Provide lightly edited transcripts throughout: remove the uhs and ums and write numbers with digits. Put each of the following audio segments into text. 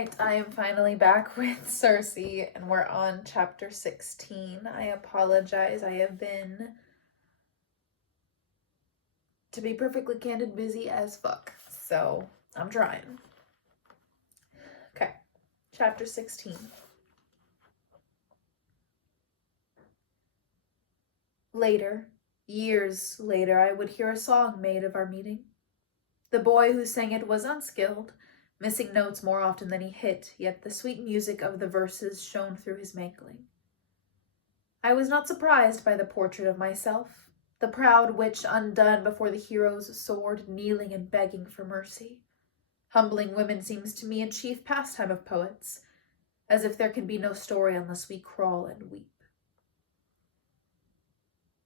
Alright, I am finally back with Circe, and we're on chapter 16. I apologize, I have been, to be perfectly candid, busy as fuck, so I'm trying. Okay, chapter 16. Later, years later, I would hear a song made of our meeting. The boy who sang it was unskilled, missing notes more often than he hit, yet the sweet music of the verses shone through his mangling. I was not surprised by the portrait of myself, the proud witch undone before the hero's sword, kneeling and begging for mercy. Humbling women seems to me a chief pastime of poets, as if there can be no story unless we crawl and weep.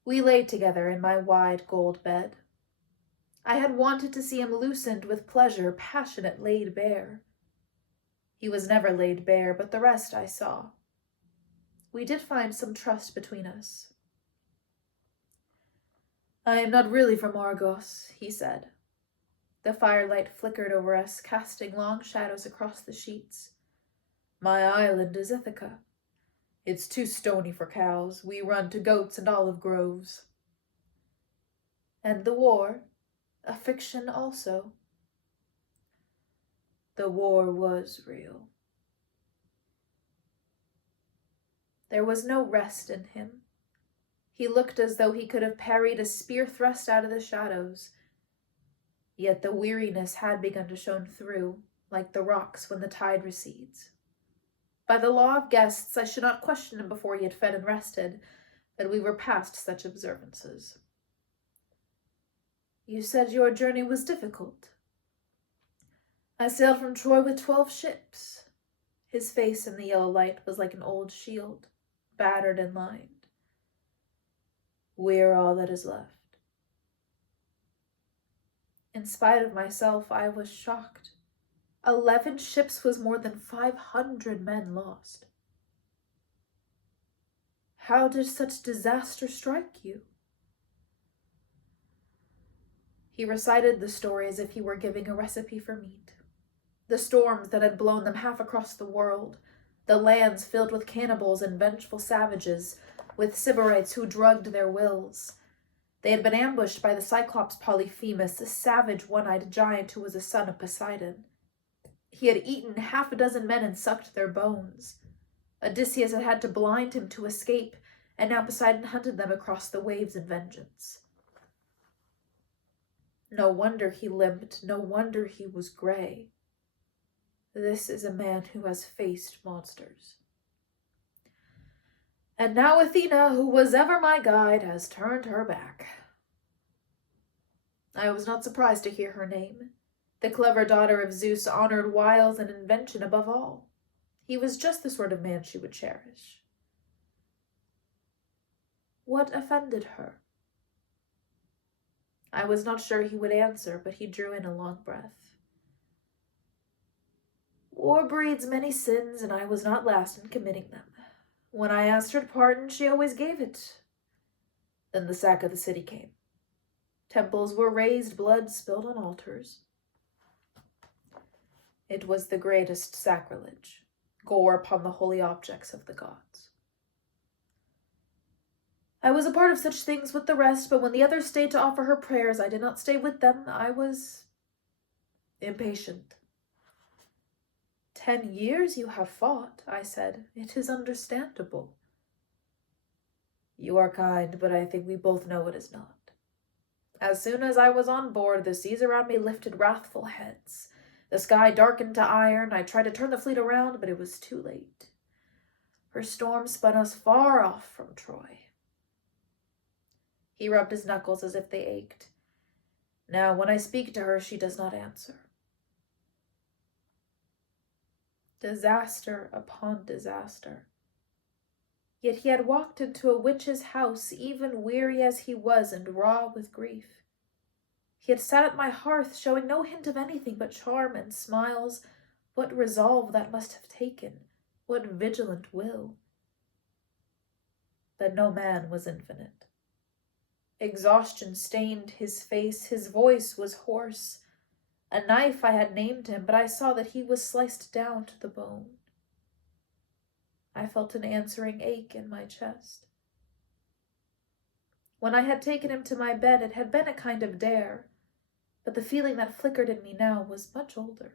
We lay together in my wide gold bed. I had wanted to see him loosened with pleasure, passionate, laid bare. He was never laid bare, but the rest I saw. We did find some trust between us. I am not really from Argos, he said. The firelight flickered over us, casting long shadows across the sheets. My island is Ithaca. It's too stony for cows. We run to goats and olive groves. And the war? A fiction also. The war was real. There was no rest in him. He looked as though he could have parried a spear thrust out of the shadows. Yet the weariness had begun to shone through, like the rocks when the tide recedes. By the law of guests, I should not question him before he had fed and rested, but we were past such observances. You said your journey was difficult. I sailed from Troy with 12 ships. His face in the yellow light was like an old shield, battered and lined. We are all that is left. In spite of myself, I was shocked. 11 ships was more than 500 men lost. How did such disaster strike you? He recited the story as if he were giving a recipe for meat. The storms that had blown them half across the world, the lands filled with cannibals and vengeful savages, with Sybarites who drugged their wills. They had been ambushed by the Cyclops Polyphemus, a savage one-eyed giant who was a son of Poseidon. He had eaten 6 men and sucked their bones. Odysseus had had to blind him to escape, and now Poseidon hunted them across the waves in vengeance. No wonder he limped, no wonder he was gray. This is a man who has faced monsters. And now Athena, who was ever my guide, has turned her back. I was not surprised to hear her name. The clever daughter of Zeus honored wiles and invention above all. He was just the sort of man she would cherish. What offended her? I was not sure he would answer, but he drew in a long breath. War breeds many sins, and I was not last in committing them. When I asked her pardon, she always gave it. Then the sack of the city came. Temples were razed, blood spilled on altars. It was the greatest sacrilege, gore upon the holy objects of the gods. I was a part of such things with the rest, but when the others stayed to offer her prayers, I did not stay with them. I was impatient. 10 years you have fought, I said. It is understandable. You are kind, but I think we both know it is not. As soon as I was on board, the seas around me lifted wrathful heads. The sky darkened to iron. I tried to turn the fleet around, but it was too late. Her storm spun us far off from Troy. He rubbed his knuckles as if they ached. Now, when I speak to her, she does not answer. Disaster upon disaster. Yet he had walked into a witch's house, even weary as he was and raw with grief. He had sat at my hearth, showing no hint of anything but charm and smiles. What resolve that must have taken, what vigilant will. But no man was infinite. Exhaustion stained his face, his voice was hoarse. A knife I had named him, but I saw that he was sliced down to the bone. I felt an answering ache in my chest. When I had taken him to my bed, it had been a kind of dare, but the feeling that flickered in me now was much older.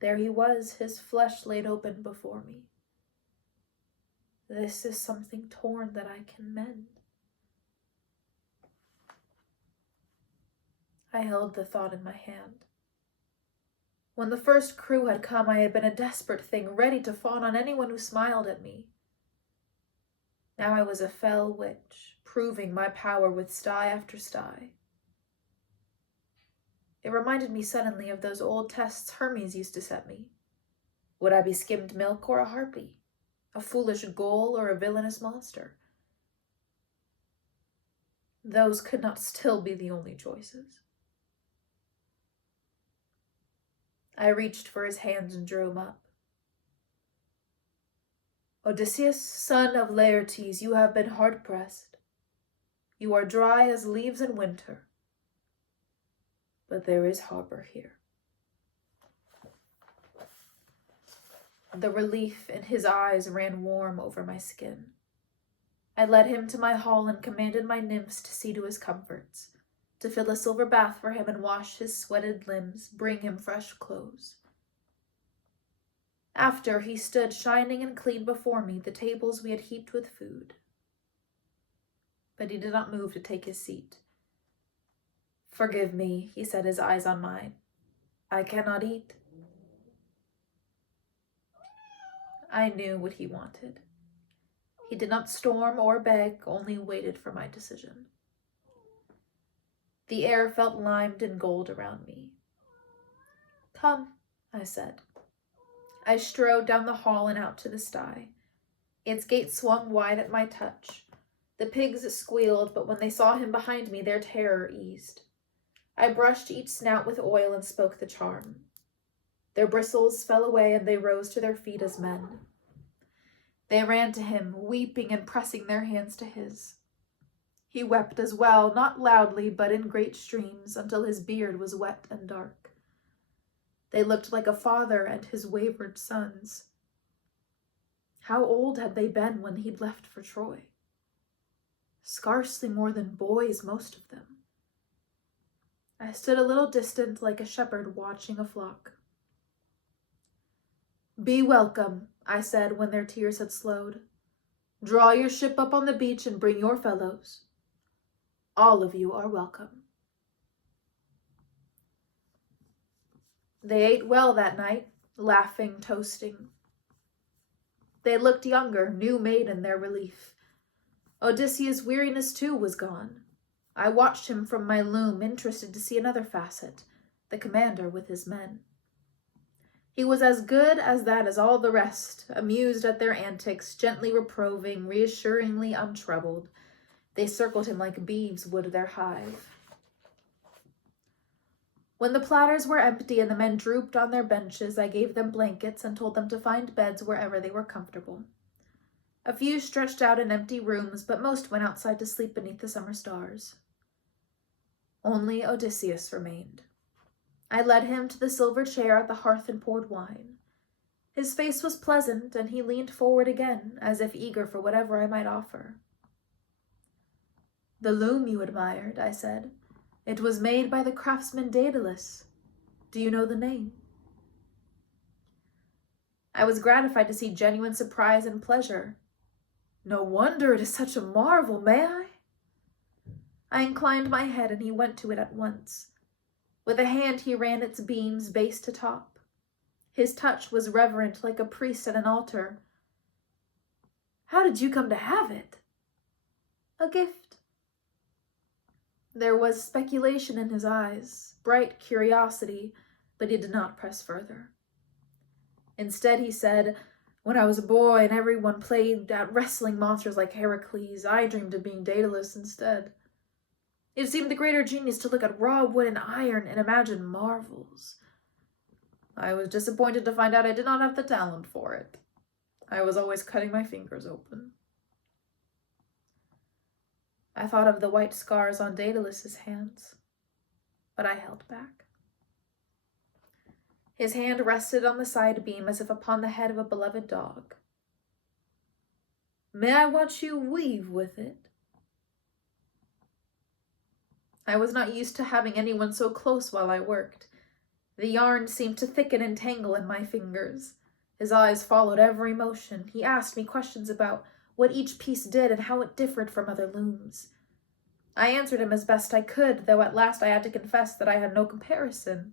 There he was, his flesh laid open before me. This is something torn that I can mend. I held the thought in my hand. When the first crew had come, I had been a desperate thing, ready to fawn on anyone who smiled at me. Now I was a fell witch, proving my power with sty after sty. It reminded me suddenly of those old tests Hermes used to set me. Would I be skimmed milk or a harpy? A foolish ghoul or a villainous monster? Those could not still be the only choices. I reached for his hands and drew him up. Odysseus, son of Laertes, you have been hard-pressed. You are dry as leaves in winter. But there is harbor here. The relief in his eyes ran warm over my skin. I led him to my hall and commanded my nymphs to see to his comforts, to fill a silver bath for him and wash his sweated limbs, bring him fresh clothes. After, he stood shining and clean before me, the tables we had heaped with food. But he did not move to take his seat. Forgive me, he set his eyes on mine. I cannot eat. I knew what he wanted. He did not storm or beg, only waited for my decision. The air felt limed and gold around me. Come, I said. I strode down the hall and out to the sty. Its gate swung wide at my touch. The pigs squealed, but when they saw him behind me, their terror eased. I brushed each snout with oil and spoke the charm. Their bristles fell away, and they rose to their feet as men. They ran to him, weeping and pressing their hands to his. He wept as well, not loudly, but in great streams, until his beard was wet and dark. They looked like a father and his wayward sons. How old had they been when he'd left for Troy? Scarcely more than boys, most of them. I stood a little distant like a shepherd watching a flock. Be welcome, I said when their tears had slowed. Draw your ship up on the beach and bring your fellows. All of you are welcome. They ate well that night, laughing, toasting. They looked younger, new made in their relief. Odysseus' weariness too was gone. I watched him from my loom, interested to see another facet, the commander with his men. He was as good as that as all the rest, amused at their antics, gently reproving, reassuringly untroubled. They circled him like beeves would their hive. When the platters were empty and the men drooped on their benches, I gave them blankets and told them to find beds wherever they were comfortable. A few stretched out in empty rooms, but most went outside to sleep beneath the summer stars. Only Odysseus remained. I led him to the silver chair at the hearth and poured wine. His face was pleasant, and he leaned forward again, as if eager for whatever I might offer. The loom you admired, I said. It was made by the craftsman Daedalus. Do you know the name? I was gratified to see genuine surprise and pleasure. No wonder it is such a marvel, may I? I inclined my head, and he went to it at once. With a hand he ran its beams base to top. His touch was reverent like a priest at an altar. How did you come to have it? A gift. There was speculation in his eyes, bright curiosity, but he did not press further. Instead, he said, when I was a boy and everyone played at wrestling monsters like Heracles, I dreamed of being Daedalus instead. It seemed a greater genius to look at raw wood and iron and imagine marvels. I was disappointed to find out I did not have the talent for it. I was always cutting my fingers open. I thought of the white scars on Daedalus's hands. but I held back. His hand rested on the side beam as if upon the head of a beloved dog. May I watch you weave with it? I was not used to having anyone so close while I worked. The yarn seemed to thicken and tangle in my fingers. His eyes followed every motion. He asked me questions about what each piece did and how it differed from other looms. I answered him as best I could, though at last I had to confess that I had no comparison.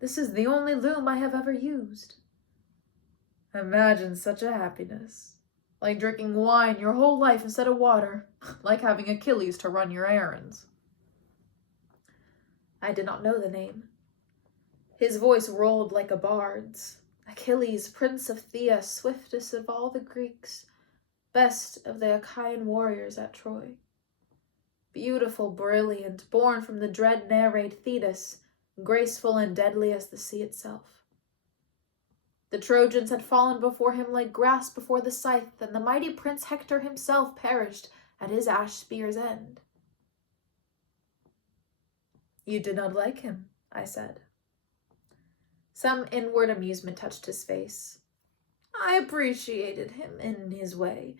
This is the only loom I have ever used. Imagine such a happiness. Like drinking wine your whole life instead of water. Like having Achilles to run your errands. I did not know the name. His voice rolled like a bard's. Achilles, prince of Aeaea, swiftest of all the Greeks, best of the Achaean warriors at Troy. Beautiful, brilliant, born from the dread Nereid Thetis, graceful and deadly as the sea itself. The Trojans had fallen before him like grass before the scythe, and the mighty Prince Hector himself perished at his ash spear's end. You did not like him, I said. Some inward amusement touched his face. I appreciated him in his way,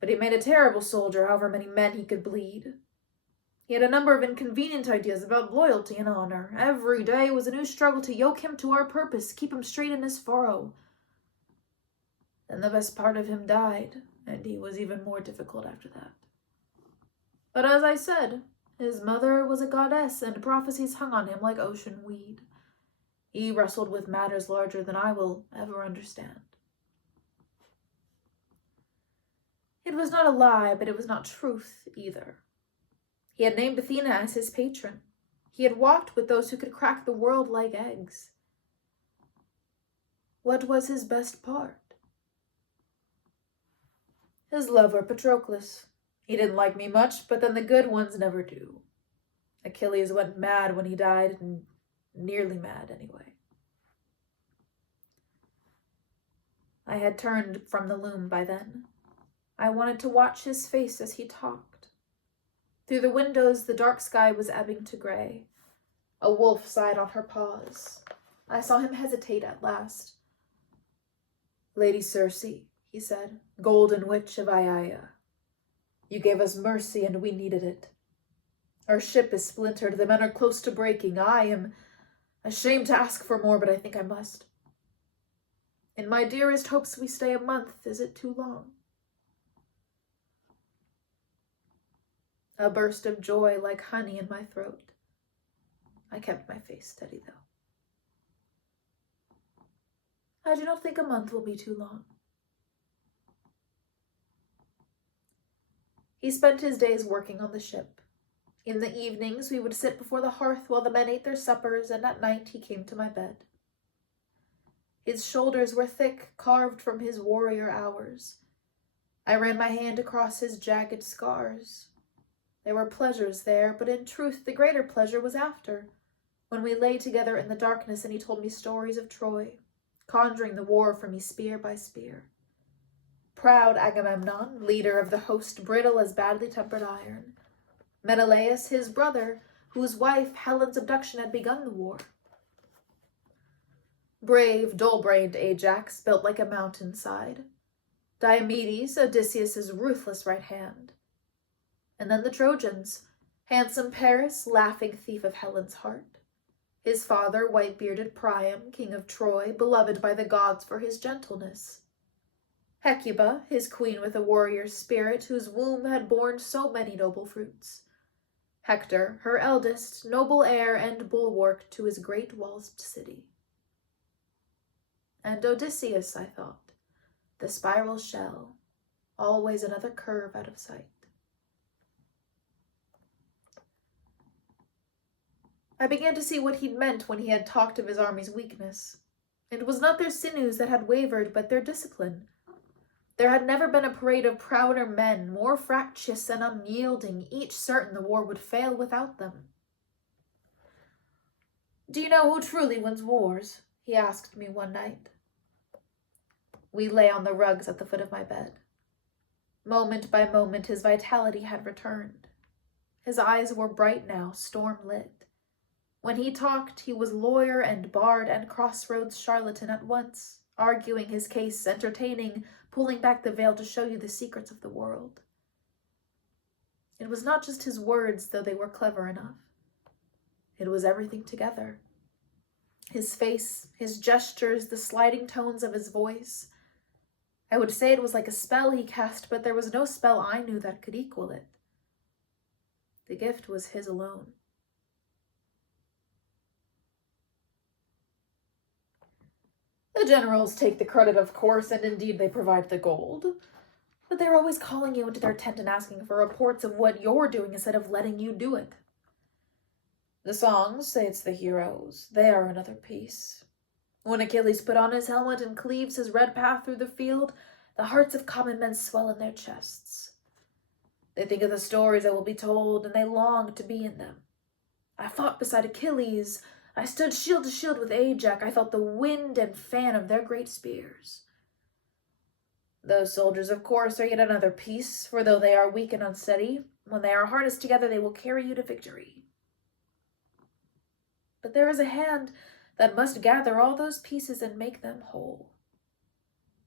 but he made a terrible soldier however many men he could bleed. He had a number of inconvenient ideas about loyalty and honor. Every day was a new struggle to yoke him to our purpose, keep him straight in his furrow. Then the best part of him died, and he was even more difficult after that. But as I said, his mother was a goddess, and prophecies hung on him like ocean weed. He wrestled with matters larger than I will ever understand. It was not a lie, but it was not truth either. He had named Athena as his patron. He had walked with those who could crack the world like eggs. What was his best part? His lover, Patroclus. He didn't like me much, but then the good ones never do. Achilles went mad when he died, and nearly mad anyway. I had turned from the loom by then. I wanted to watch his face as he talked. Through the windows, the dark sky was ebbing to gray. A wolf sighed on her paws. I saw him hesitate at last. Lady Circe, he said, golden witch of Aeaea. You gave us mercy and we needed it. Our ship is splintered. The men are close to breaking. I am ashamed to ask for more, but I think I must. In my dearest hopes we stay a month. Is it too long? A burst of joy like honey in my throat. I kept my face steady, though. I do not think a month will be too long. He spent his days working on the ship. In the evenings, we would sit before the hearth while the men ate their suppers, and at night he came to my bed. His shoulders were thick, carved from his warrior hours. I ran my hand across his jagged scars. There were pleasures there, but in truth the greater pleasure was after, when we lay together in the darkness and he told me stories of Troy, conjuring the war for me spear by spear. Proud Agamemnon, leader of the host, brittle as badly tempered iron. Menelaus, his brother, whose wife Helen's abduction had begun the war. Brave, dull-brained Ajax, built like a mountainside. Diomedes, Odysseus's ruthless right hand. And then the Trojans, handsome Paris, laughing thief of Helen's heart. His father, white-bearded Priam, king of Troy, beloved by the gods for his gentleness. Hecuba, his queen with a warrior's spirit, whose womb had borne so many noble fruits. Hector, her eldest, noble heir and bulwark to his great walled city. And Odysseus, I thought, the spiral shell, always another curve out of sight. I began to see what he'd meant when he had talked of his army's weakness. It was not their sinews that had wavered, but their discipline. There had never been a parade of prouder men, more fractious and unyielding, each certain the war would fail without them. Do you know who truly wins wars? He asked me one night. We lay on the rugs at the foot of my bed. Moment by moment his vitality had returned. His eyes were bright now, storm-lit. When he talked, he was lawyer and bard and crossroads charlatan at once, arguing his case, entertaining, pulling back the veil to show you the secrets of the world. It was not just his words, though they were clever enough. It was everything together. His face, his gestures, the sliding tones of his voice. I would say it was like a spell he cast, but there was no spell I knew that could equal it. The gift was his alone. The generals take the credit, of course, and indeed they provide the gold. But they're always calling you into their tent and asking for reports of what you're doing instead of letting you do it. The songs say it's the heroes. They are another piece. When Achilles put on his helmet and cleaves his red path through the field, the hearts of common men swell in their chests. They think of the stories that will be told, and they long to be in them. I fought beside Achilles. I stood shield to shield with Aeaea. I felt the wind and fan of their great spears. Those soldiers, of course, are yet another piece, for though they are weak and unsteady, when they are harnessed together they will carry you to victory. But there is a hand that must gather all those pieces and make them whole.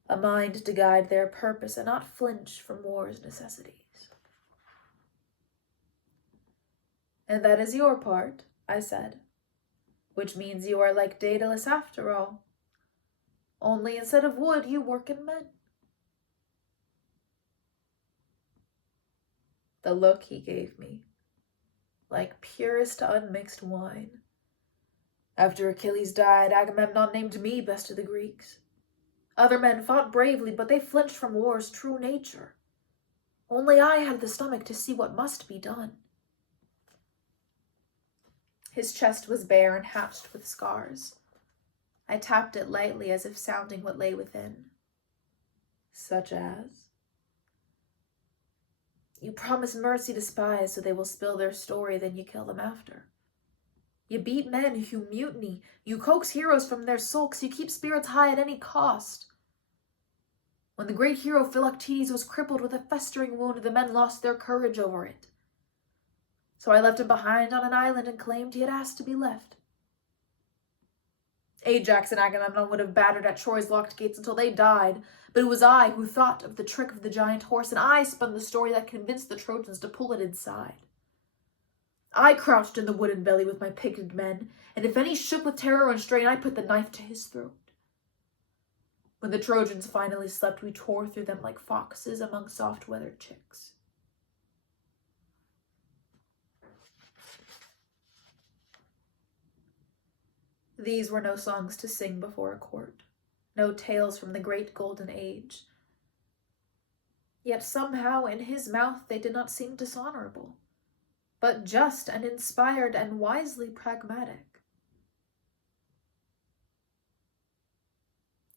A mind to guide their purpose and not flinch from war's necessities. And that is your part, I said, which means you are like Daedalus after all. Only instead of wood, you work in men. The look he gave me, like purest unmixed wine. After Achilles died, Agamemnon named me best of the Greeks. Other men fought bravely, but they flinched from war's true nature. Only I had the stomach to see what must be done. His chest was bare and hatched with scars. I tapped it lightly as if sounding what lay within. Such as? You promise mercy to spies so they will spill their story, then you kill them after. You beat men who mutiny. You coax heroes from their sulks. You keep spirits high at any cost. When the great hero Philoctetes was crippled with a festering wound, the men lost their courage over it. So I left him behind on an island and claimed he had asked to be left. Ajax and Agamemnon would have battered at Troy's locked gates until they died, but it was I who thought of the trick of the giant horse, and I spun the story that convinced the Trojans to pull it inside. I crouched in the wooden belly with my picked men, and if any shook with terror and strain, I put the knife to his throat. When the Trojans finally slept, we tore through them like foxes among soft-weathered chicks. These were no songs to sing before a court, no tales from the great golden age. Yet somehow in his mouth they did not seem dishonorable, but just and inspired and wisely pragmatic.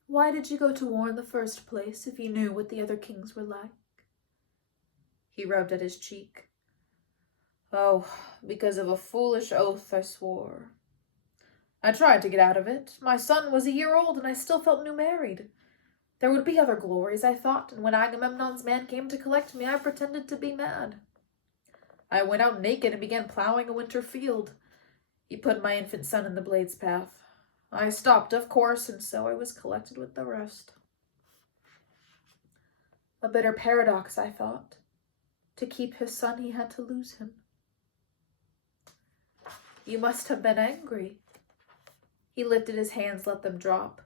Why did you go to war in the first place if you knew what the other kings were like? He rubbed at his cheek. Oh, because of a foolish oath I swore. I tried to get out of it. My son was a year old and I still felt new married. There would be other glories, I thought, and when Agamemnon's man came to collect me, I pretended to be mad. I went out naked and began plowing a winter field. He put my infant son in the blade's path. I stopped, of course, and so I was collected with the rest. A bitter paradox, I thought. To keep his son, he had to lose him. You must have been angry. He lifted his hands, let them drop.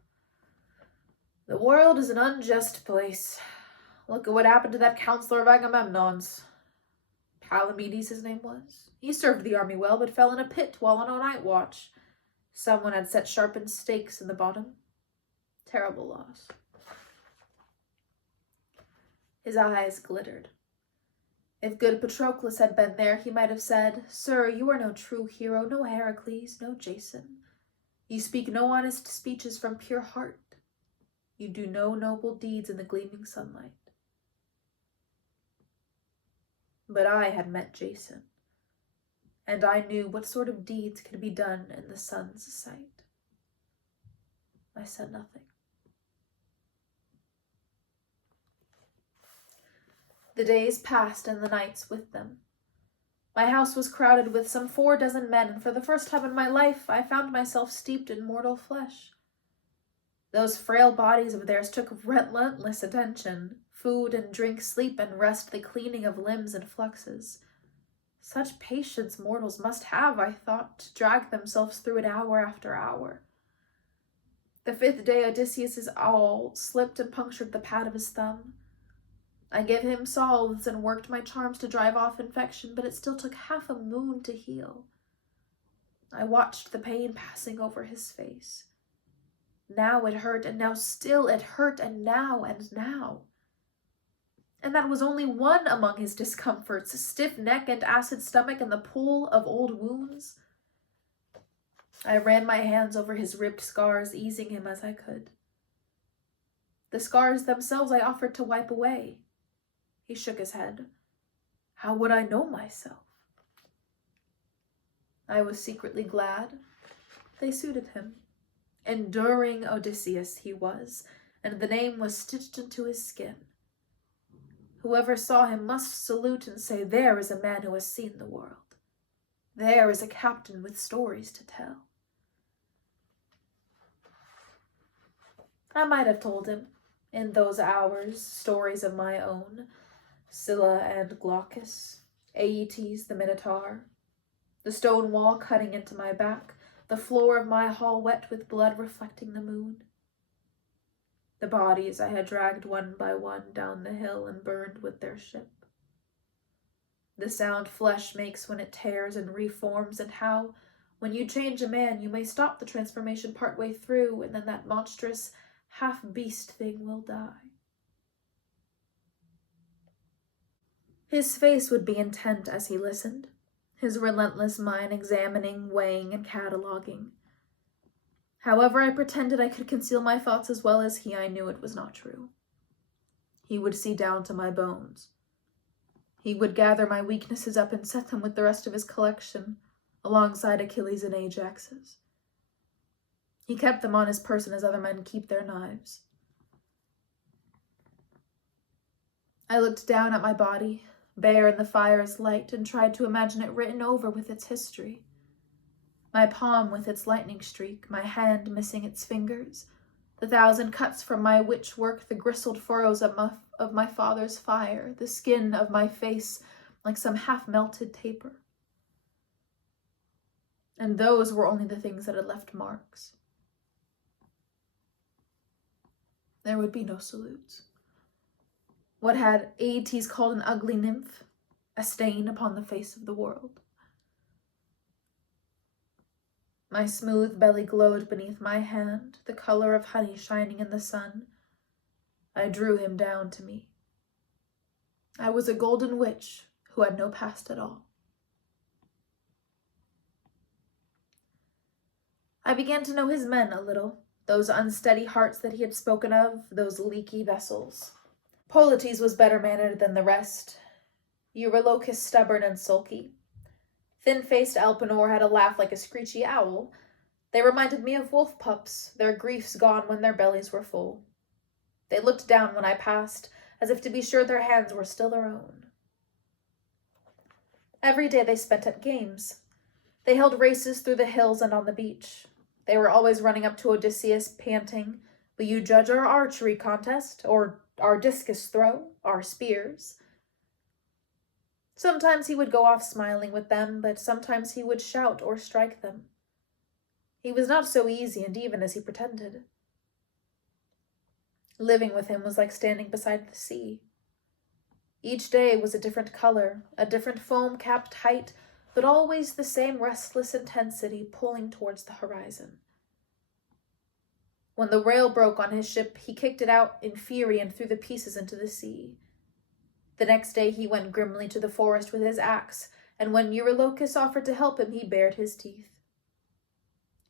The world is an unjust place. Look at what happened to that counselor of Agamemnon's. Palamedes, his name was. He served the army well, but fell in a pit while on a night watch. Someone had set sharpened stakes in the bottom. Terrible loss. His eyes glittered. If good Patroclus had been there, he might have said, Sir, you are no true hero, no Heracles, no Jason. You speak no honest speeches from pure heart. You do no noble deeds in the gleaming sunlight. But I had met Jason, and I knew what sort of deeds could be done in the sun's sight. I said nothing. The days passed and the nights with them. My house was crowded with some 4 men, and for the first time in my life I found myself steeped in mortal flesh. Those frail bodies of theirs took relentless attention, food and drink, sleep and rest, the cleaning of limbs and fluxes. Such patience mortals must have, I thought, to drag themselves through it hour after hour. The 5th day Odysseus's awl slipped and punctured the pad of his thumb. I gave him salves and worked my charms to drive off infection, but it still took half a moon to heal. I watched the pain passing over his face. Now it hurt, and now still it hurt, and now and now. And that was only one among his discomforts, a stiff neck and acid stomach and the pool of old wounds. I ran my hands over his ripped scars, easing him as I could. The scars themselves I offered to wipe away. He shook his head. How would I know myself? I was secretly glad. They suited him. Enduring Odysseus he was, and the name was stitched into his skin. Whoever saw him must salute and say, there is a man who has seen the world. There is a captain with stories to tell. I might have told him, in those hours, stories of my own, Scylla and Glaucus, Aeaea the Minotaur, the stone wall cutting into my back, the floor of my hall wet with blood reflecting the moon. The bodies I had dragged one by one down the hill and burned with their ship. The sound flesh makes when it tears and reforms, and how, when you change a man, you may stop the transformation partway through, and then that monstrous, half-beast thing will die. His face would be intent as he listened, his relentless mind examining, weighing, and cataloging. However I pretended I could conceal my thoughts as well as he, I knew it was not true. He would see down to my bones. He would gather my weaknesses up and set them with the rest of his collection, alongside Achilles and Ajax's. He kept them on his person as other men keep their knives. I looked down at my body, bare in the fire's light, and tried to imagine it written over with its history. My palm with its lightning streak, my hand missing its fingers, the 1,000 cuts from my witch work, the gristled furrows of my father's fire, the skin of my face like some half-melted taper. And those were only the things that had left marks. There would be no salutes. What had Aeaea called an ugly nymph, a stain upon the face of the world. My smooth belly glowed beneath my hand, the color of honey shining in the sun. I drew him down to me. I was a golden witch who had no past at all. I began to know his men a little, those unsteady hearts that he had spoken of, those leaky vessels. Polites was better mannered than the rest. Eurylochus stubborn and sulky. Thin-faced Alpanor had a laugh like a screechy owl. They reminded me of wolf pups, their griefs gone when their bellies were full. They looked down when I passed, as if to be sure their hands were still their own. Every day they spent at games. They held races through the hills and on the beach. They were always running up to Odysseus, panting, "Will you judge our archery contest, or our discus throw, our spears?" Sometimes he would go off smiling with them, but sometimes he would shout or strike them. He was not so easy and even as he pretended. Living with him was like standing beside the sea. Each day was a different color, a different foam-capped height, but always the same restless intensity pulling towards the horizon. When the rail broke on his ship, he kicked it out in fury and threw the pieces into the sea. The next day he went grimly to the forest with his axe, and when Eurylochus offered to help him, he bared his teeth.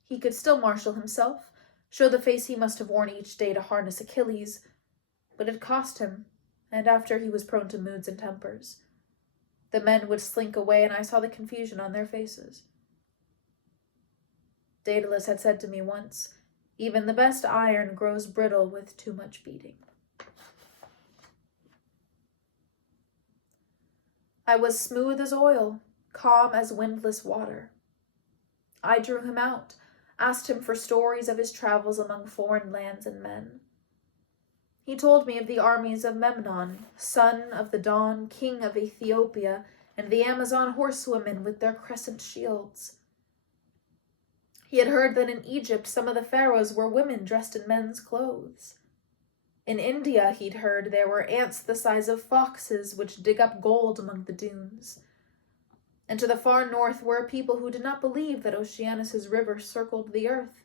He could still marshal himself, show the face he must have worn each day to harness Achilles, but it cost him, and after he was prone to moods and tempers. The men would slink away, and I saw the confusion on their faces. Daedalus had said to me once, "Even the best iron grows brittle with too much beating." I was smooth as oil, calm as windless water. I drew him out, asked him for stories of his travels among foreign lands and men. He told me of the armies of Memnon, son of the dawn, king of Ethiopia, and the Amazon horsewomen with their crescent shields. He had heard that in Egypt some of the pharaohs were women dressed in men's clothes. In India, he'd heard, there were ants the size of foxes which dig up gold among the dunes. And to the far north were a people who did not believe that Oceanus's river circled the earth,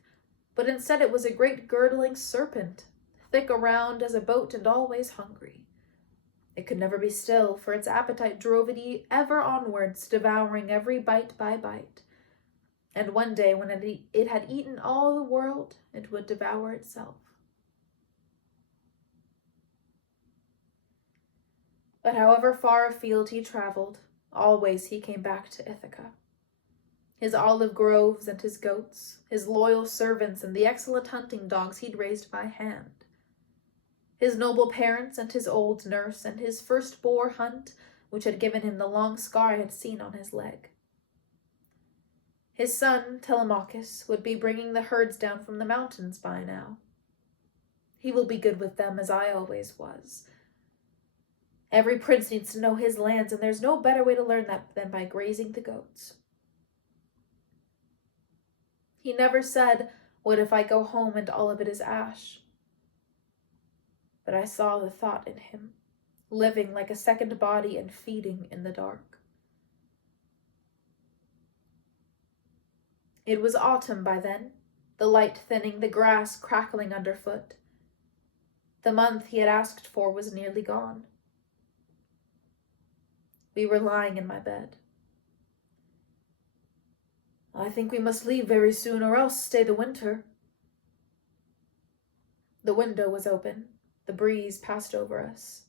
but instead it was a great girdling serpent, thick around as a boat and always hungry. It could never be still, for its appetite drove it ever onwards, devouring every bite by bite. And one day, when it had eaten all the world, it would devour itself. But however far afield he traveled, always he came back to Ithaca. His olive groves and his goats, his loyal servants and the excellent hunting dogs he'd raised by hand. His noble parents and his old nurse and his first boar hunt, which had given him the long scar I had seen on his leg. His son, Telemachus, would be bringing the herds down from the mountains by now. He will be good with them as I always was. Every prince needs to know his lands, and there's no better way to learn that than by grazing the goats. He never said, "What if I go home and all of it is ash?" But I saw the thought in him, living like a second body and feeding in the dark. It was autumn by then, the light thinning, the grass crackling underfoot. The month he had asked for was nearly gone. We were lying in my bed. "I think we must leave very soon, or else stay the winter." The window was open. The breeze passed over us.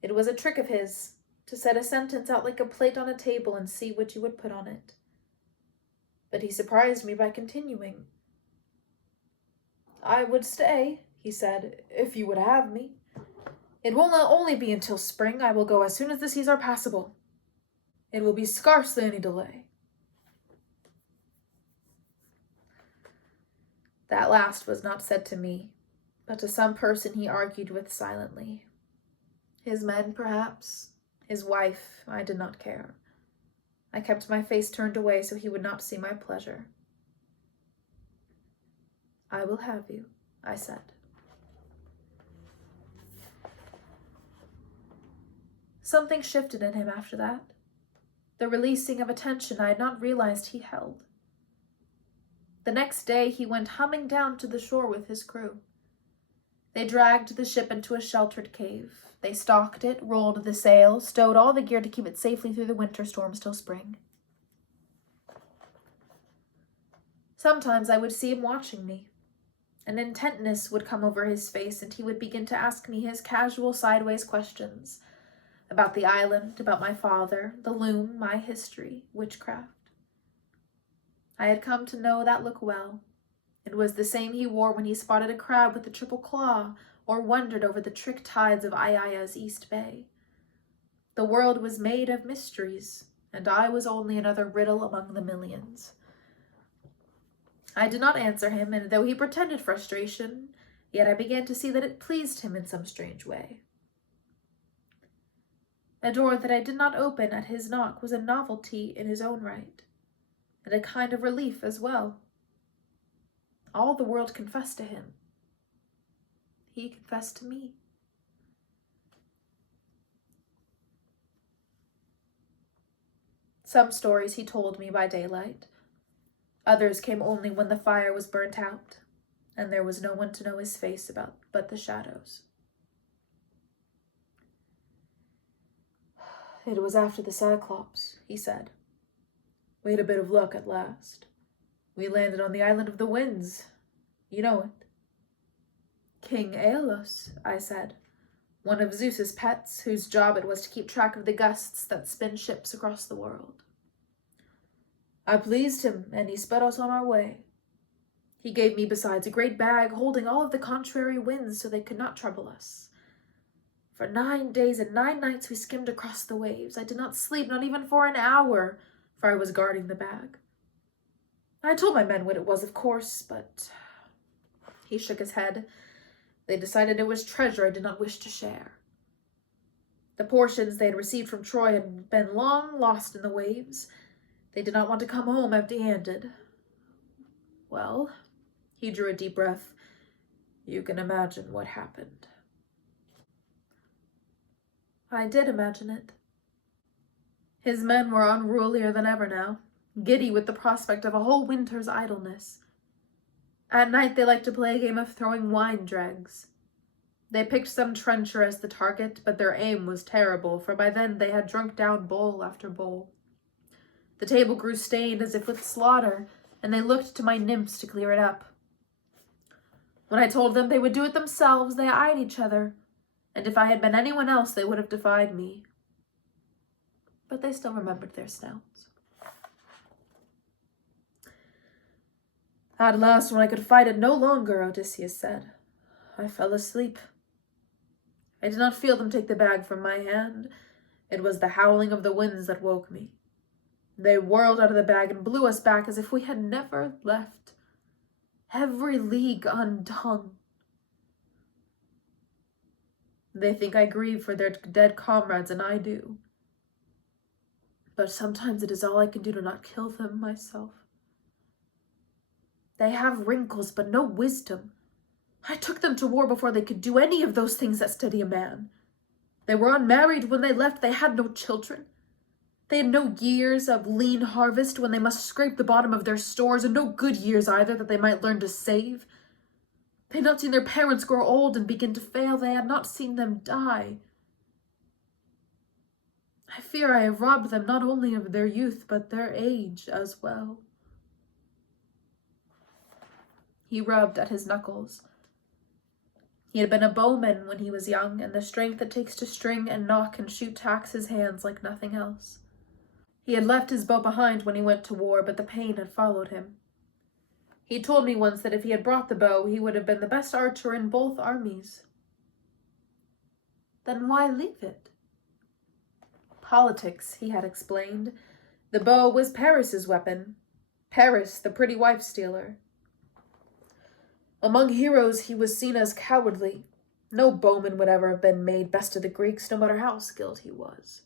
It was a trick of his to set a sentence out like a plate on a table and see what you would put on it. But he surprised me by continuing. "I would stay," he said, "if you would have me. It will not only be until spring. I will go as soon as the seas are passable. It will be scarcely any delay." That last was not said to me, but to some person he argued with silently. His men, perhaps. His wife, I did not care. I kept my face turned away so he would not see my pleasure. "I will have you," I said. Something shifted in him after that, the releasing of a tension I had not realized he held. The next day he went humming down to the shore with his crew. They dragged the ship into a sheltered cave. They stocked it, rolled the sail, stowed all the gear to keep it safely through the winter storms till spring. Sometimes I would see him watching me. An intentness would come over his face, and he would begin to ask me his casual sideways questions about the island, about my father, the loom, my history, witchcraft. I had come to know that look well. It was the same he wore when he spotted a crab with the triple claw, or wondered over the trick tides of Aeaea's East Bay. The world was made of mysteries, and I was only another riddle among the millions. I did not answer him, and though he pretended frustration, yet I began to see that it pleased him in some strange way. A door that I did not open at his knock was a novelty in his own right, and a kind of relief as well. All the world confessed to him. He confessed to me. Some stories he told me by daylight. Others came only when the fire was burnt out, and there was no one to know his face about but the shadows. "It was after the Cyclops," he said. "We had a bit of luck at last. We landed on the island of the winds. You know it." "King Aeolus," I said, "one of Zeus's pets, whose job it was to keep track of the gusts that spin ships across the world. I pleased him, and he sped us on our way. He gave me besides a great bag holding all of the contrary winds so they could not trouble us. For 9 days and 9 nights we skimmed across the waves. I did not sleep, not even for an hour, for I was guarding the bag. I told my men what it was, of course, but he shook his head. They decided it was treasure I did not wish to share. The portions they had received from Troy had been long lost in the waves. They did not want to come home empty-handed. Well, he drew a deep breath. You can imagine what happened. I did imagine it. His men were unrulier than ever now, giddy with the prospect of a whole winter's idleness. At night they liked to play a game of throwing wine dregs. They picked some trencher as the target, but their aim was terrible, for by then they had drunk down bowl after bowl. The table grew stained as if with slaughter, and they looked to my nymphs to clear it up. When I told them they would do it themselves, they eyed each other, and if I had been anyone else, they would have defied me. But they still remembered their snouts. At last, when I could fight it no longer, Odysseus said, I fell asleep. I did not feel them take the bag from my hand. It was the howling of the winds that woke me. They whirled out of the bag and blew us back as if we had never left. Every league undone. They think I grieve for their dead comrades, and I do. But sometimes it is all I can do to not kill them myself. They have wrinkles, but no wisdom. I took them to war before they could do any of those things that steady a man. They were unmarried when they left. They had no children. They had no years of lean harvest when they must scrape the bottom of their stores, and no good years either that they might learn to save. They had not seen their parents grow old and begin to fail. They had not seen them die. I fear I have robbed them not only of their youth, but their age as well. He rubbed at his knuckles. He had been a bowman when he was young, and the strength it takes to string and knock and shoot taxed his hands like nothing else. He had left his bow behind when he went to war, but the pain had followed him. He told me once that if he had brought the bow, he would have been the best archer in both armies. Then why leave it? Politics, he had explained. The bow was Paris's weapon. Paris, the pretty wife-stealer. Among heroes, he was seen as cowardly. No bowman would ever have been made best of the Greeks, no matter how skilled he was.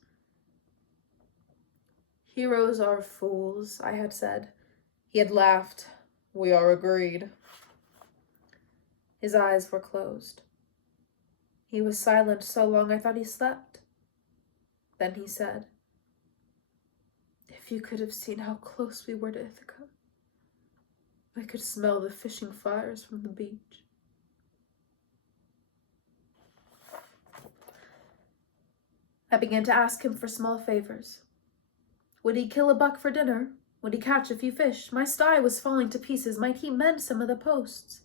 Heroes are fools, I had said. He had laughed. We are agreed. His eyes were closed. He was silent so long I thought he slept. Then he said, If you could have seen how close we were to Ithaca. I could smell the fishing fires from the beach. I began to ask him for small favors. Would he kill a buck for dinner? Would he catch a few fish? My sty was falling to pieces. Might he mend some of the posts?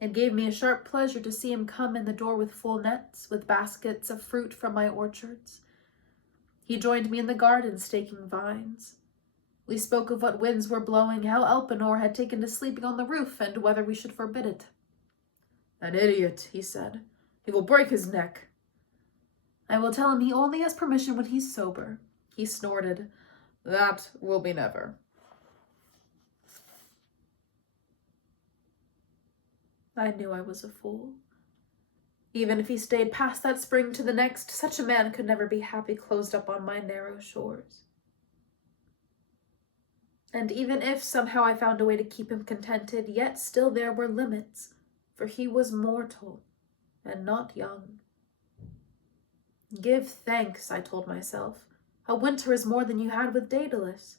It gave me a sharp pleasure to see him come in the door with full nets, with baskets of fruit from my orchards. He joined me in the garden, staking vines. We spoke of what winds were blowing, how Elpenor had taken to sleeping on the roof, and whether we should forbid it. An idiot, he said. He will break his neck. I will tell him he only has permission when he's sober. He snorted. That will be never. I knew I was a fool. Even if he stayed past that spring to the next, such a man could never be happy closed up on my narrow shores. And even if somehow I found a way to keep him contented, yet still there were limits, for he was mortal and not young. Give thanks, I told myself. A winter is more than you had with Daedalus.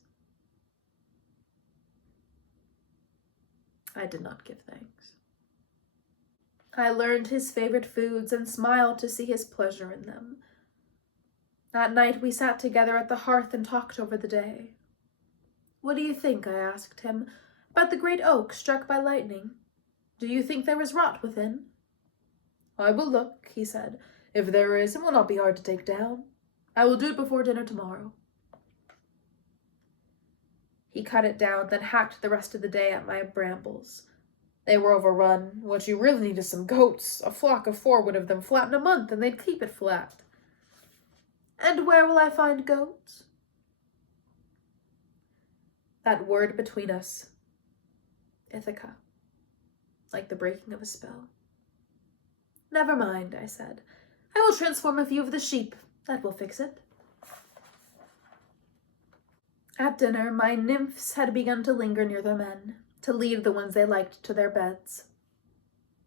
I did not give thanks. I learned his favorite foods and smiled to see his pleasure in them. That night we sat together at the hearth and talked over the day. What do you think, I asked him, about the great oak struck by lightning? Do you think there is rot within? I will look, he said. If there is, it will not be hard to take down. I will do it before dinner tomorrow. He cut it down, then hacked the rest of the day at my brambles. They were overrun. What you really need is some goats. A flock of 4 would have them flat in a month, and they'd keep it flat. And where will I find goats? That word between us. Ithaca. Like the breaking of a spell. Never mind, I said. I will transform a few of the sheep. That will fix it. At dinner, my nymphs had begun to linger near their men, to lead the ones they liked to their beds.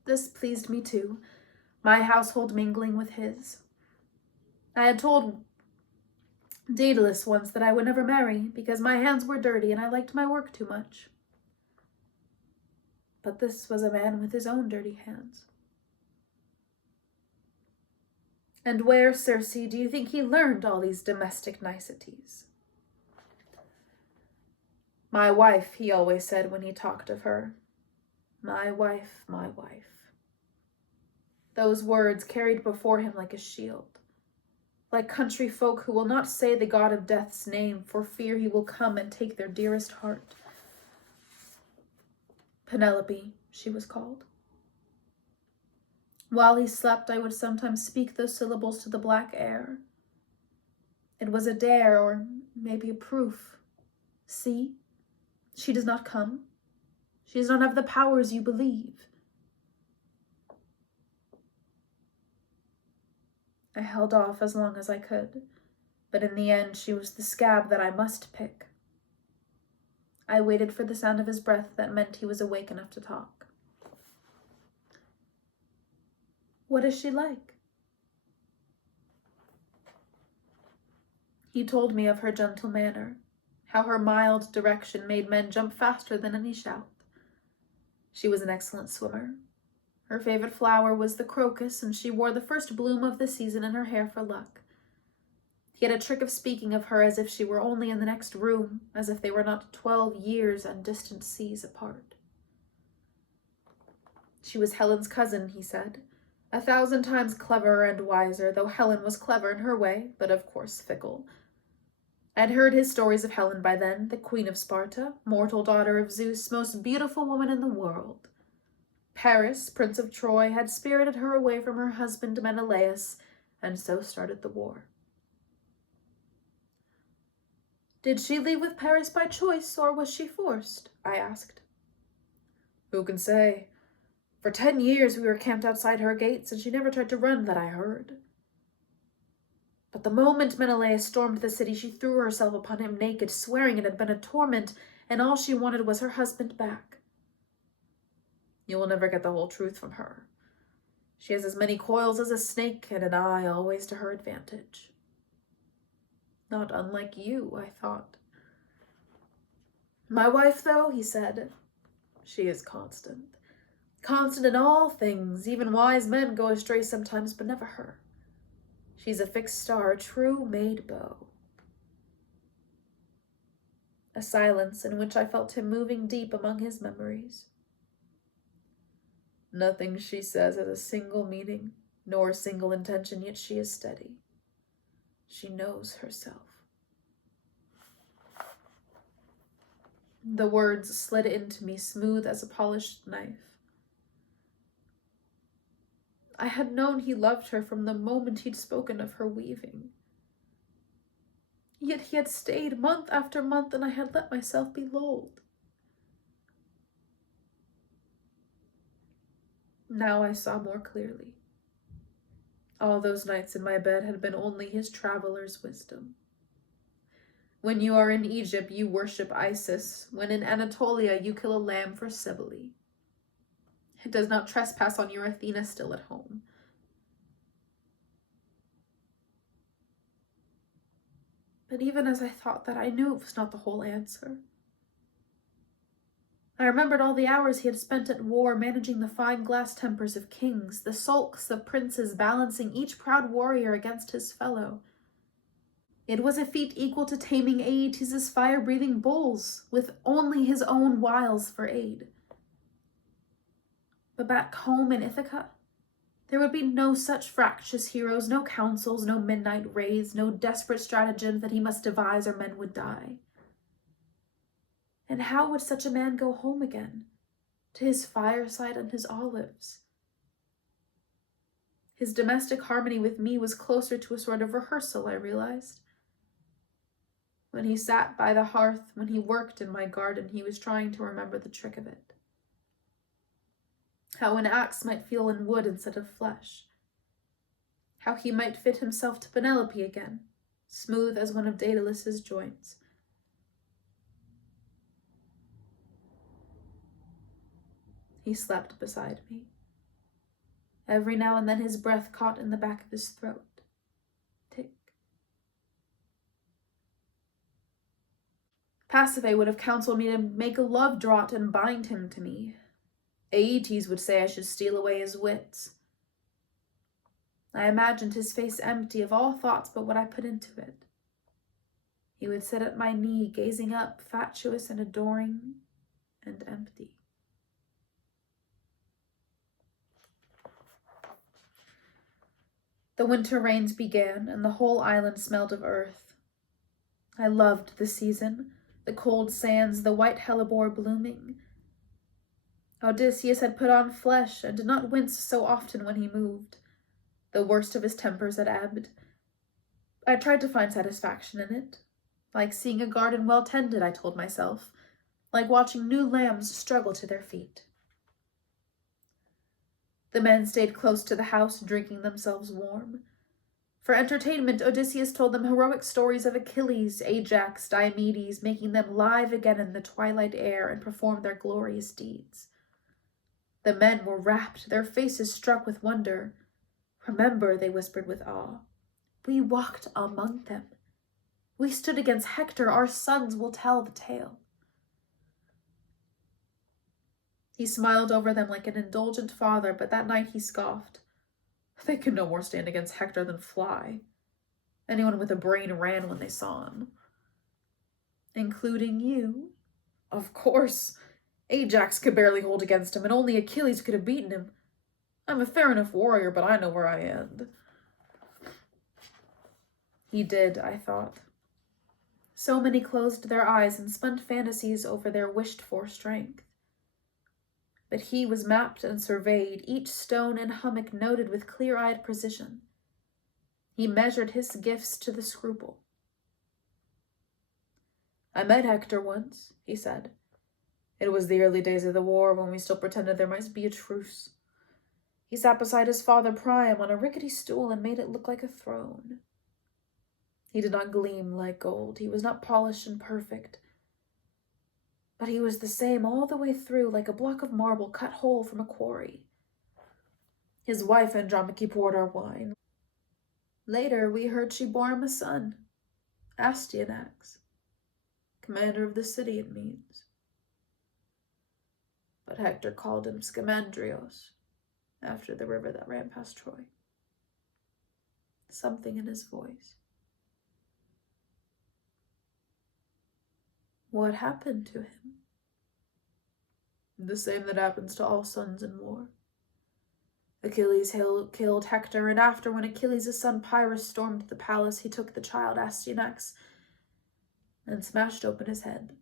This pleased me too, my household mingling with his. I had told Daedalus once that I would never marry, because my hands were dirty and I liked my work too much. But this was a man with his own dirty hands. And where, Circe, do you think he learned all these domestic niceties? My wife, he always said when he talked of her. My wife, my wife. Those words carried before him like a shield, like country folk who will not say the god of death's name for fear he will come and take their dearest heart. Penelope, she was called. While he slept, I would sometimes speak those syllables to the black air. It was a dare, or maybe a proof. See, she does not come. She does not have the powers you believe. I held off as long as I could, but in the end she was the scab that I must pick. I waited for the sound of his breath that meant he was awake enough to talk. What is she like? He told me of her gentle manner, how her mild direction made men jump faster than any shout. She was an excellent swimmer. Her favorite flower was the crocus, and she wore the first bloom of the season in her hair for luck. He had a trick of speaking of her as if she were only in the next room, as if they were not 12 years and distant seas apart. She was Helen's cousin, he said, 1,000 times cleverer and wiser, though Helen was clever in her way, but of course fickle. I had heard his stories of Helen by then, the queen of Sparta, mortal daughter of Zeus, most beautiful woman in the world. Paris, prince of Troy, had spirited her away from her husband Menelaus, and so started the war. Did she leave with Paris by choice, or was she forced? I asked. Who can say? For 10 years we were camped outside her gates, and she never tried to run that I heard. But the moment Menelaus stormed the city, she threw herself upon him naked, swearing it had been a torment, and all she wanted was her husband back. You will never get the whole truth from her. She has as many coils as a snake, and an eye always to her advantage. Not unlike you, I thought. My wife, though, he said, she is constant. Constant in all things. Even wise men go astray sometimes, but never her. She's a fixed star, a true made bow. A silence in which I felt him moving deep among his memories. Nothing she says has a single meaning, nor a single intention, yet she is steady. She knows herself. The words slid into me, smooth as a polished knife. I had known he loved her from the moment he'd spoken of her weaving. Yet he had stayed month after month, and I had let myself be lulled. Now I saw more clearly. All those nights in my bed had been only his traveler's wisdom. When you are in Egypt, you worship Isis. When in Anatolia, you kill a lamb for Cybele. It does not trespass on your Athena still at home. But even as I thought that, I knew it was not the whole answer. I remembered all the hours he had spent at war, managing the fine glass tempers of kings, the sulks of princes, balancing each proud warrior against his fellow. It was a feat equal to taming Aeetes' fire-breathing bulls, with only his own wiles for aid. But back home in Ithaca, there would be no such fractious heroes, no councils, no midnight raids, no desperate stratagems that he must devise or men would die. And how would such a man go home again? to his fireside and his olives. His domestic harmony with me was closer to a sort of rehearsal, I realized. When he sat by the hearth, when he worked in my garden, he was trying to remember the trick of it. How an axe might feel in wood instead of flesh. How he might fit himself to Penelope again, smooth as one of Daedalus's joints. He slept beside me. Every now and then his breath caught in the back of his throat. Tick. Pasiphae would have counseled me to make a love draught and bind him to me. Aeaea would say I should steal away his wits. I imagined his face empty of all thoughts but what I put into it. He would sit at my knee, gazing up, fatuous and adoring and empty. The winter rains began, and the whole island smelled of earth. I loved the season, the cold sands, the white hellebore blooming. Odysseus had put on flesh and did not wince so often when he moved. The worst of his tempers had ebbed. I tried to find satisfaction in it, like seeing a garden well tended, I told myself, like watching new lambs struggle to their feet. The men stayed close to the house, drinking themselves warm. For entertainment, Odysseus told them heroic stories of Achilles, Ajax, Diomedes, making them live again in the twilight air and perform their glorious deeds. The men were rapt, their faces struck with wonder. Remember, they whispered with awe, we walked among them. We stood against Hector, our sons will tell the tale. He smiled over them like an indulgent father, but that night he scoffed. They could no more stand against Hector than fly. Anyone with a brain ran when they saw him. Including you? Of course. Ajax could barely hold against him, and only Achilles could have beaten him. I'm a fair enough warrior, but I know where I end. He did, I thought. So many closed their eyes and spun fantasies over their wished-for strength. But he was mapped and surveyed, each stone and hummock noted with clear-eyed precision. He measured his gifts to the scruple. I met Hector once, he said. It was the early days of the war, when we still pretended there might be a truce. He sat beside his father Priam on a rickety stool and made it look like a throne. He did not gleam like gold. He was not polished and perfect. But he was the same all the way through, like a block of marble cut whole from a quarry. His wife Andromache poured our wine. Later we heard she bore him a son, Astyanax, commander of the city, it means. But Hector called him Scamandrios, after the river that ran past Troy. Something in his voice. What happened to him? The same that happens to all sons in war. Achilles killed Hector, and after, when Achilles' son Pyrrhus stormed the palace, he took the child Astyanax and smashed open his head.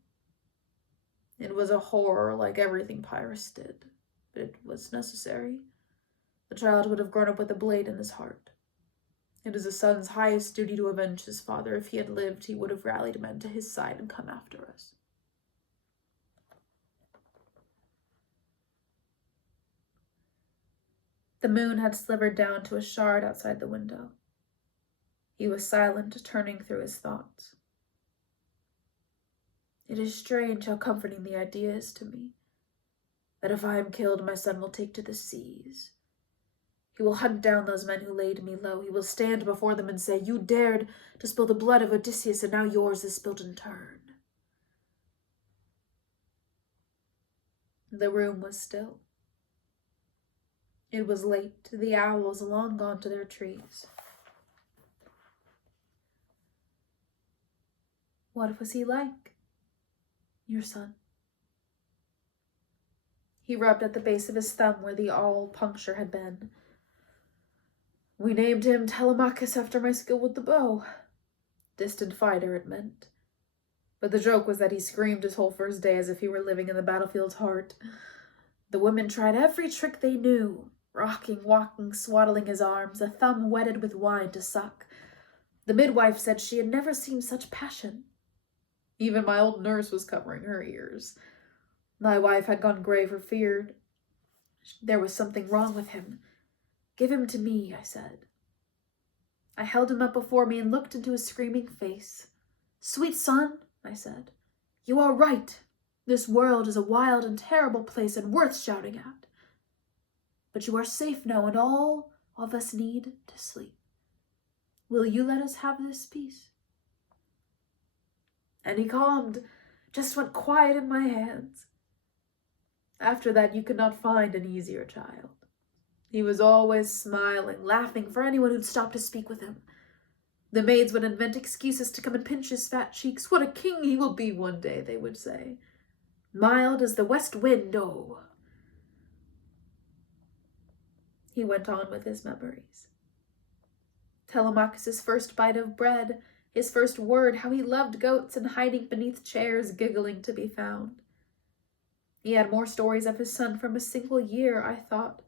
It was a horror, like everything Pyrrhus did, but it was necessary. The child would have grown up with a blade in his heart. It is a son's highest duty to avenge his father. If he had lived, he would have rallied men to his side and come after us. The moon had slivered down to a shard outside the window. He was silent, turning through his thoughts. It is strange how comforting the idea is to me, that if I am killed, my son will take to the seas. He will hunt down those men who laid me low. He will stand before them and say, you dared to spill the blood of Odysseus, and now yours is spilled in turn. The room was still. It was late, the owls long gone to their trees. What was he like, your son? He rubbed at the base of his thumb where the awl puncture had been. We named him Telemachus after my skill with the bow. Distant fighter, it meant. But the joke was that he screamed his whole first day as if he were living in the battlefield's heart. The women tried every trick they knew, rocking, walking, swaddling his arms, a thumb wetted with wine to suck. The midwife said she had never seen such passion. Even my old nurse was covering her ears. My wife had gone grey for fear. There was something wrong with him. "Give him to me," I said. I held him up before me and looked into his screaming face. "Sweet son," I said, "you are right. This world is a wild and terrible place and worth shouting at. But you are safe now, and all of us need to sleep. Will you let us have this peace?" And he calmed, just went quiet in my hands. After that, you could not find an easier child. He was always smiling, laughing for anyone who'd stop to speak with him. The maids would invent excuses to come and pinch his fat cheeks. "What a king he will be one day," they would say. "Mild as the west wind, oh." He went on with his memories. Telemachus' first bite of bread, his first word, how he loved goats and hiding beneath chairs, giggling to be found. He had more stories of his son from a single year, I thought,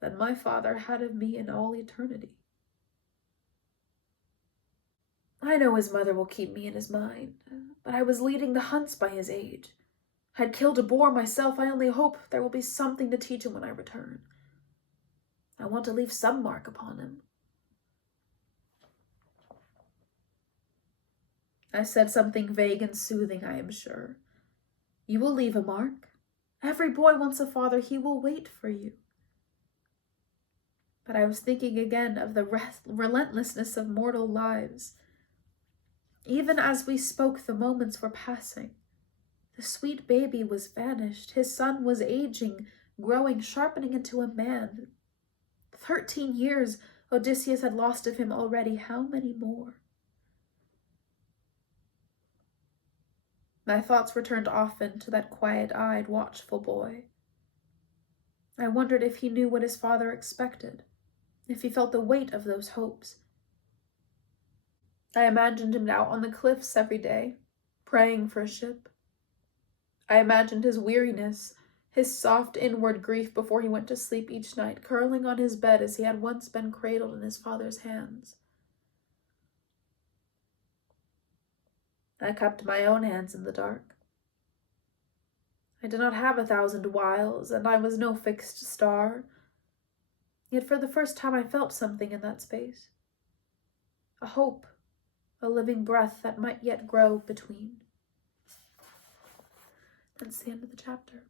than my father had of me in all eternity. I know his mother will keep me in his mind, but I was leading the hunts by his age. I'd killed a boar myself. I only hope there will be something to teach him when I return. I want to leave some mark upon him. I said something vague and soothing, I am sure. You will leave a mark. Every boy wants a father. He will wait for you. But I was thinking again of the relentlessness of mortal lives. Even as we spoke, the moments were passing. The sweet baby was vanished. His son was aging, growing, sharpening into a man. 13 years Odysseus had lost of him already. How many more? My thoughts returned often to that quiet-eyed, watchful boy. I wondered if he knew what his father expected, if he felt the weight of those hopes. I imagined him out on the cliffs every day, praying for a ship. I imagined his weariness, his soft inward grief before he went to sleep each night, curling on his bed as he had once been cradled in his father's hands. I kept my own hands in the dark. I did not have 1,000 wiles, and I was no fixed star. Yet for the first time I felt something in that space. A hope, a living breath that might yet grow between. That's the end of the chapter.